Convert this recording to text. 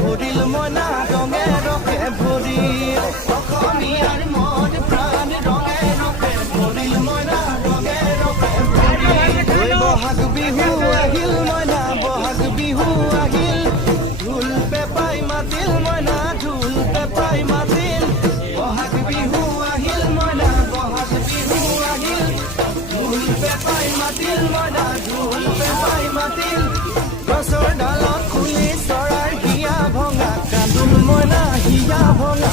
ভৰিল মইনা ৰঙে ৰঙে ভৰিল অসমীয়াৰ মন প্ৰাণ ৰঙে ৰঙে ভৰিল মইনা ৰঙে ৰঙে ভৰিল বহাগ বিহু আহিল মইনা বহাগ বিহু আহিল ঢোল পেপাই মাতিল মইনা ঢোল পেপাই মাতিল বহাগ বিহু আহিল মইনা বহাগ বিহু আহিল ঢোল পেপাই মাতিল মইনা ঢোল পেপাই মাতিল গছৰ ডালত খুলি চৰাইৰ হিয়া ভঙা কান্দোল মইনা হিয়া ভঙা